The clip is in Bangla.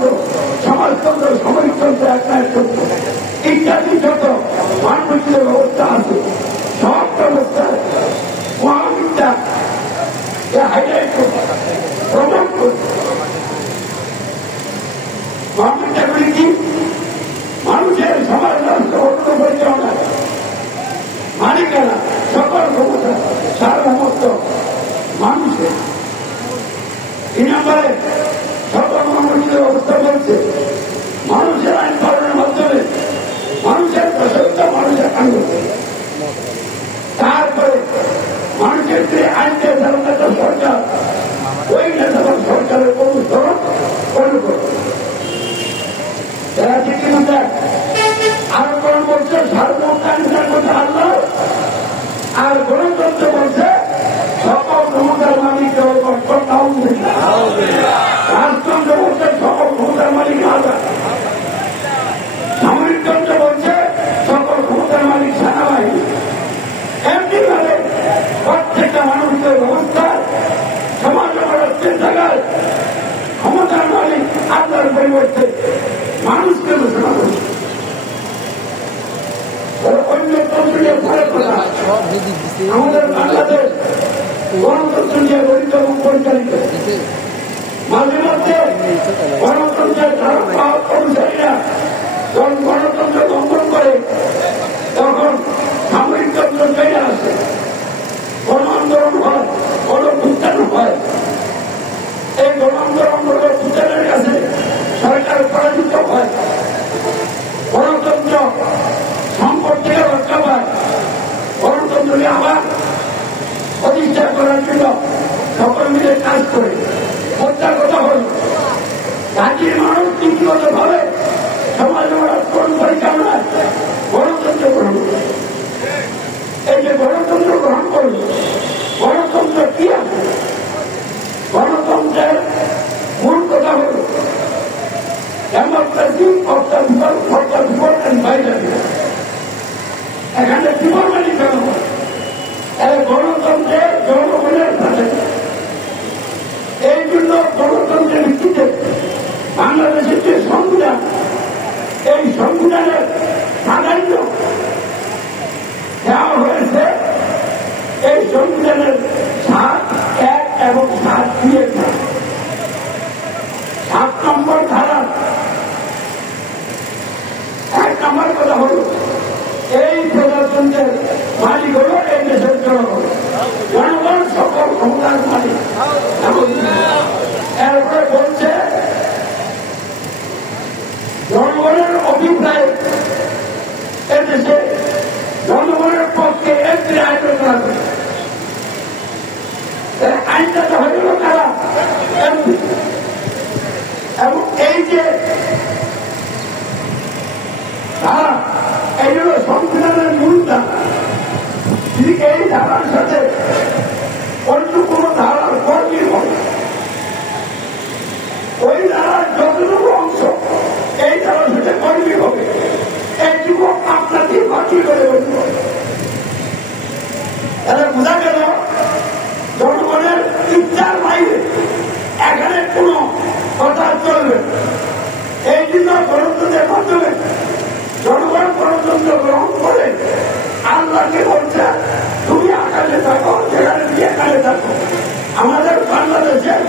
গণতন্ত্র, সমাজতন্ত্র, সামরিকতন্ত্র, একনায়কতন্ত্র ইত্যাদি যত মানবৈচিত্র ব্যবস্থা আছে সব ব্যবস্থায় মহাবিদ্যা হাইলাইট করতে, প্রমোট করতে। মহাবিদ্যাগুলি কি? মানুষের সমাজ রাষ্ট্র অন্য পরিচালনা, মালিকানা, সকল ক্ষমতা, সার্বভৌমত্ব মানুষের। 2 নম্বরে সকল মহাবিদ্য ব্যবস্থা বলছে মানুষের আইন পালনের মাধ্যমে মানুষের প্রশস্ত মানুষের আইন। তারপরে মানুষের যে আইন নেতা সরকার, ওই নেতা সরকারের অনুসরণ করবে। তারা ঠিক না? আরো কোন বলছে সার্বভৌমত্বের কথা আল্লাহ, আর গণতন্ত্র বলছে সকল ক্ষমতার মালিক রাজতন্ত্র বলছে সকল ক্ষমতার মালিক আল্লাহ, সামরিকতন্ত্র বলছে সকল ক্ষমতার মালিক সেনাবাহিনী। এমনিভাবে প্রত্যেকটা মানুষের ব্যবস্থা সমাজ চিন্তাগার ক্ষমতার মালিক আল্লাহর পরিবর্তে মানুষকে ঘোষণা করছে। অন্য তন্ত্রের ফলে কথা আমাদের বাংলাদেশ গণতন্ত্র নিয়ে গঠিত এবং পরিচালিত। মাঝে মধ্যে গণতন্ত্রের ধারণ অনুসারীরা যখন গণতন্ত্র লঙ্ঘন করে তখন সামরিকতন্ত্র চলে আসে, গণ আন্দোলন হয়, গণভুত্থান হয়। এই গণ আন্দোলন ভুত্থানের কাছে সরকার পরাজিত হয়, গণতন্ত্র সংকট থেকে রক্ষা পায়। গণতন্ত্রকে আবার প্রতিষ্ঠা করার জন্য সকল মিলে কাজ করে। হত্যার কথা হল জাতির মানুষ নীতিগত ভাবে সমাজ পরিচালনায় গণতন্ত্র গ্রহণ করে। এই যে গণতন্ত্র গ্রহণ করল, গণতন্ত্র কি আছে? গণতন্ত্রের মূল কথা হল democracy of the people, for the people and by the people. এখানে পিপল মানে জনগণ। গণতন্ত্রের জনগণের সাথে। এই জন্য গণতন্ত্রের ভিত্তিতে বাংলাদেশের যে সংবিধান, এই সংবিধানের প্রাধান্য দেওয়া হয়েছে এই সংবিধানের 7(1) এবং 7(2) 7 নম্বর ধারা 1 নম্বর কথা হল এই প্রজাতন্ত্রের মালিক হল এই দেশের জনগণ। জনগণ সকল ক্ষমতার মালিক। এরপরে বলছে জনগণের অভিপ্রায় এদেশে জনগণের পক্ষে একটি আইন রচনা করে। আইনটা তো হয়ে গেল তারা। এবং এই যে ধারা, এই হল সংবিধানের মূল ধারা। এই ধারার সাথে অন্য কোন ধারার কর্মী হবে, ওই ধারার যতটুকু অংশ এই ধারার সাথে কর্মী হবে, এইটুকু আপনাকে বাতিল করে বলতে হবে। তাহলে বোঝা গেল জনগণের ইচ্ছার বাইরে এখানে কোন কথা চলবে। এই জন্য গণতন্ত্রের মাধ্যমে জনগণ গণতন্ত্র গ্রহণ করে আল্লাহকে বলছে তুমি আকাশে থাকো, যেখানে গিয়ে এখানে থাকো। আমাদের বাংলাদেশের